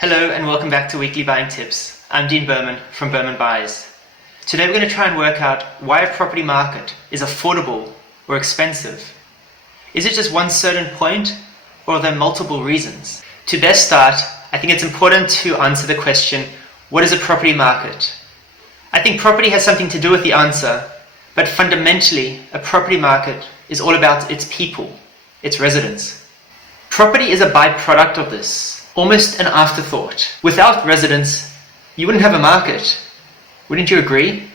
Hello and welcome back to Weekly Buying Tips. I'm Dean Berman from Berman Buys. Today we're going to try and work out why a property market is affordable or expensive. Is it just one certain point, or are there multiple reasons? To best start, I think it's important to answer the question, what is a property market? I think property has something to do with the answer, but fundamentally a property market is all about its people, its residents. Property is a byproduct of this. Almost an afterthought. Without residents, you wouldn't have a market. Wouldn't you agree?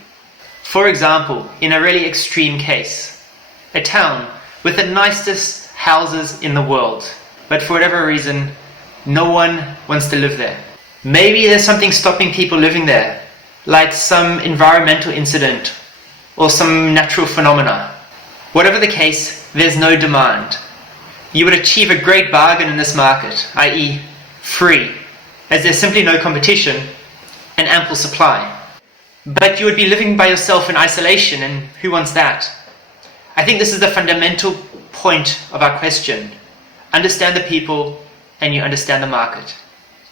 For example, in a really extreme case, a town with the nicest houses in the world, but for whatever reason, no one wants to live there. Maybe there's something stopping people living there, like some environmental incident or some natural phenomena. Whatever the case, there's no demand. You would achieve a great bargain in this market, i.e., free, as there's simply no competition and ample supply. But you would be living by yourself in isolation, and who wants that? I think this is the fundamental point of our question. Understand the people and you understand the market.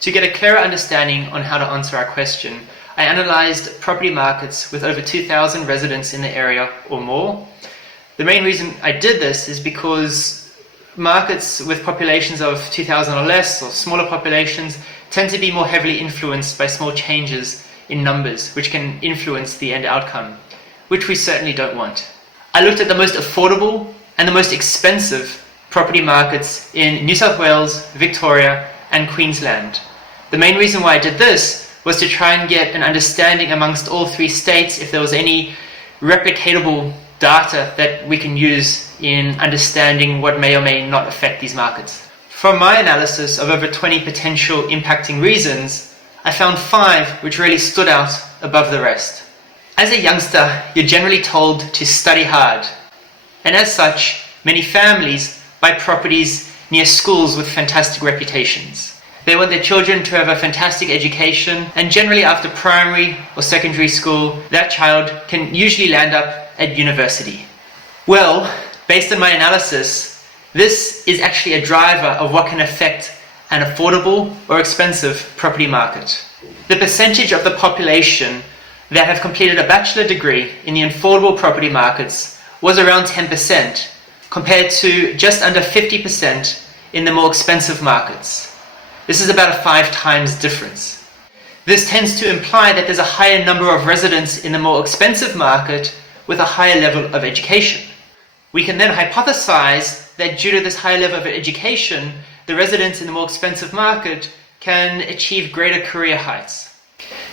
To get a clearer understanding on how to answer our question, I analysed property markets with over 2,000 residents in the area or more. The main reason I did this is because markets with populations of 2,000 or less, or smaller populations, tend to be more heavily influenced by small changes in numbers, which can influence the end outcome, which we certainly don't want. I looked at the most affordable and the most expensive property markets in New South Wales, Victoria, and Queensland. The main reason why I did this was to try and get an understanding amongst all three states if there was any replicatable data that we can use in understanding what may or may not affect these markets. From my analysis of over 20 potential impacting reasons, I found 5 which really stood out above the rest. As a youngster, you're generally told to study hard, and as such, many families buy properties near schools with fantastic reputations. They want their children to have a fantastic education, and generally after primary or secondary school, that child can usually land up at university. Well, based on my analysis, this is actually a driver of what can affect an affordable or expensive property market. The percentage of the population that have completed a bachelor degree in the affordable property markets was around 10%, compared to just under 50% in the more expensive markets. This is about a 5 times difference. This tends to imply that there's a higher number of residents in the more expensive market with a higher level of education. We can then hypothesize that due to this higher level of education, the residents in the more expensive market can achieve greater career heights.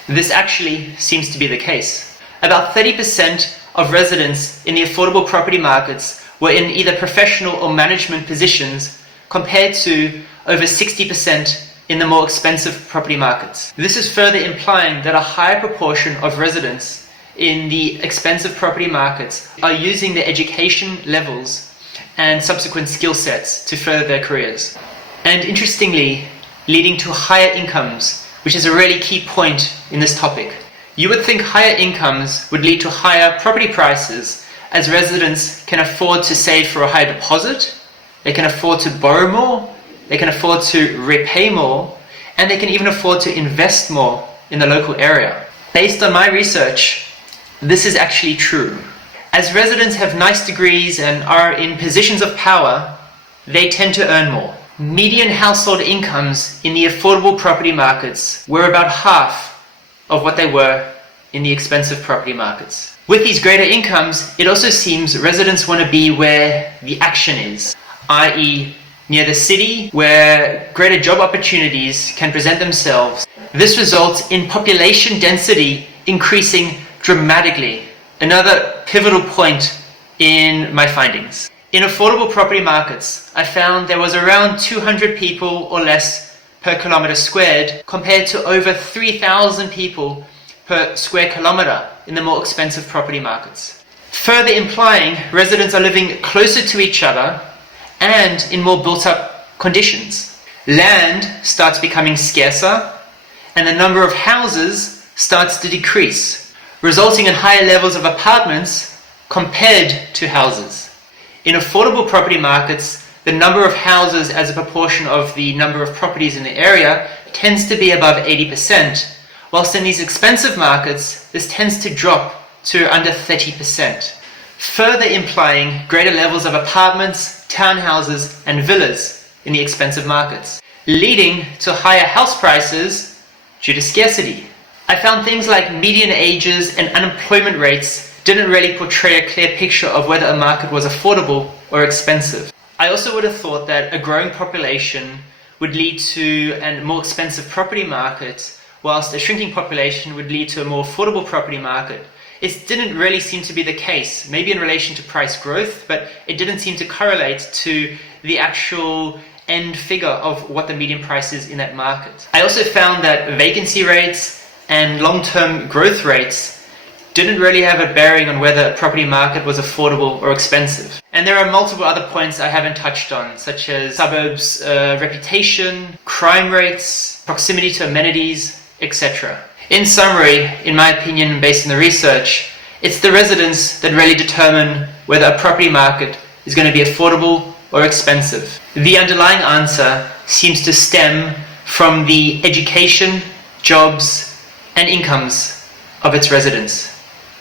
This actually seems to be the case. About 30% of residents in the affordable property markets were in either professional or management positions, compared to over 60% in the more expensive property markets. This is further implying that a higher proportion of residents in the expensive property markets are using their education levels and subsequent skill sets to further their careers. And interestingly, leading to higher incomes, which is a really key point in this topic. You would think higher incomes would lead to higher property prices, as residents can afford to save for a higher deposit, they can afford to borrow more, they can afford to repay more, and they can even afford to invest more in the local area. Based on my research, this is actually true. As residents have nice degrees and are in positions of power, they tend to earn more. Median household incomes in the affordable property markets were about half of what they were in the expensive property markets. With these greater incomes, it also seems residents want to be where the action is, i.e., near the city where greater job opportunities can present themselves. This results in population density increasing dramatically. Another pivotal point in my findings. In affordable property markets, I found there was around 200 people or less per kilometre squared, compared to over 3,000 people per square kilometre in the more expensive property markets. Further implying residents are living closer to each other and in more built-up conditions. Land starts becoming scarcer, and the number of houses starts to decrease, resulting in higher levels of apartments compared to houses. In affordable property markets, the number of houses as a proportion of the number of properties in the area tends to be above 80%, whilst in these expensive markets, this tends to drop to under 30%, further implying greater levels of apartments, townhouses, and villas in the expensive markets, leading to higher house prices due to scarcity. I found things like median ages and unemployment rates didn't really portray a clear picture of whether a market was affordable or expensive. I also would have thought that a growing population would lead to a more expensive property market, whilst a shrinking population would lead to a more affordable property market. It didn't really seem to be the case, maybe in relation to price growth, but it didn't seem to correlate to the actual end figure of what the median price is in that market. I also found that vacancy rates and long-term growth rates didn't really have a bearing on whether a property market was affordable or expensive. And there are multiple other points I haven't touched on, such as suburbs' reputation, crime rates, proximity to amenities, etc. In summary, in my opinion, based on the research, it's the residents that really determine whether a property market is going to be affordable or expensive. The underlying answer seems to stem from the education, jobs, and incomes of its residents.